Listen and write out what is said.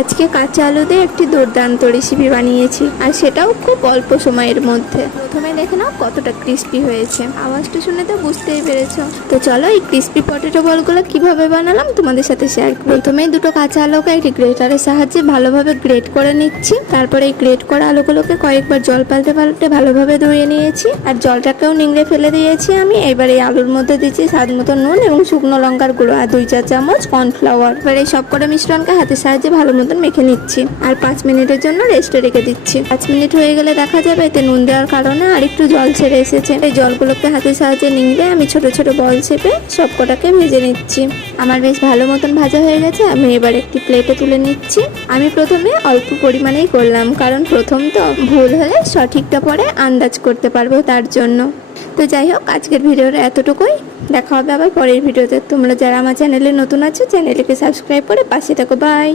আজকে কাঁচা আলু দিয়ে একটি দুর্দান্ত রেসিপি বানিয়েছি, আর সেটাও খুব অল্প সময়ের মধ্যে। প্রথমে দেখে নাও কতটা ক্রিস্পি হয়েছে, আওয়াজটা শুনে তো বুঝতেই পেরেছো। তো চলো এই ক্রিস্পি পটেটো বলগুলো কিভাবে বানালাম তোমাদের সাথে শেয়ার করি। প্রথমেই দুটো কাঁচা আলুকে একটি গ্রেটারের সাহায্যে ভালোভাবে গ্রেট করে নিচ্ছি। তারপরে এই গ্রেট করা আলুগুলোকে কয়েকবার জল পাল্টে পাল্টে ভালোভাবে ধুয়ে নিয়েছি, আর জলটাকেও নিংড়ে ফেলে দিয়েছি আমি। এবার এই আলুর মধ্যে দিচ্ছি স্বাদ মতো নুন এবং শুকনো লঙ্কার গুঁড়ো আর 2 চা চামচ কর্নফ্লাওয়ার। এবার এই সবকটা মিশ্রণকে হাতের সাহায্যে ভালো মতন মেখে নিচ্ছি, আর 5 মিনিটের জন্য রেস্টে রেখে দিচ্ছি। 5 মিনিট হয়ে গেলে দেখা যাবে এতে নুন দেওয়ার কারণে আর একটু জল ছেড়ে এসেছে। এই জলগুলোকে হাতের সাহায্যে নিংড়ে আমি ছোট ছোট বল শেপে সবকটাকে ভেজে নিচ্ছি। আমার বেশ ভালো মতন ভাজা হয়ে গেছে, আমি এবার একটি প্লেটে তুলে নিচ্ছি। আমি প্রথমে অল্প পরিমাণেই করলাম, কারণ প্রথম তো ভুল হলে সঠিকটা পরে আন্দাজ করতে পারবো, তার জন্য। তো যাই হোক, আজকের ভিডিওটা এতটুকুই। দেখা হবে আবার পরের ভিডিওতে। তোমরা যারা আমার চ্যানেলে নতুন আছো, চ্যানেলটিকে সাবস্ক্রাইব করে পাশে থাকো। বাই।